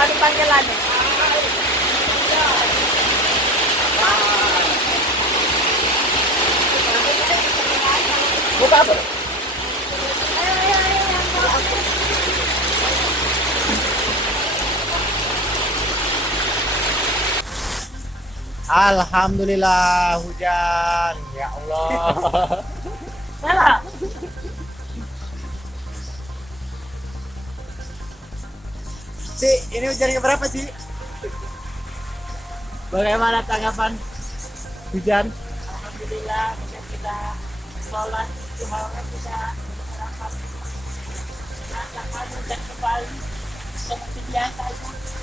Tadi panggilannya. Buka apa? Alhamdulillah hujan. Ya Allah. Mana? Si, ini hujan yang berapa sih? Bagaimana tanggapan hujan? Alhamdulillah kita sholat Tuhan kita merasakan hujan kembali seperti biasa aja.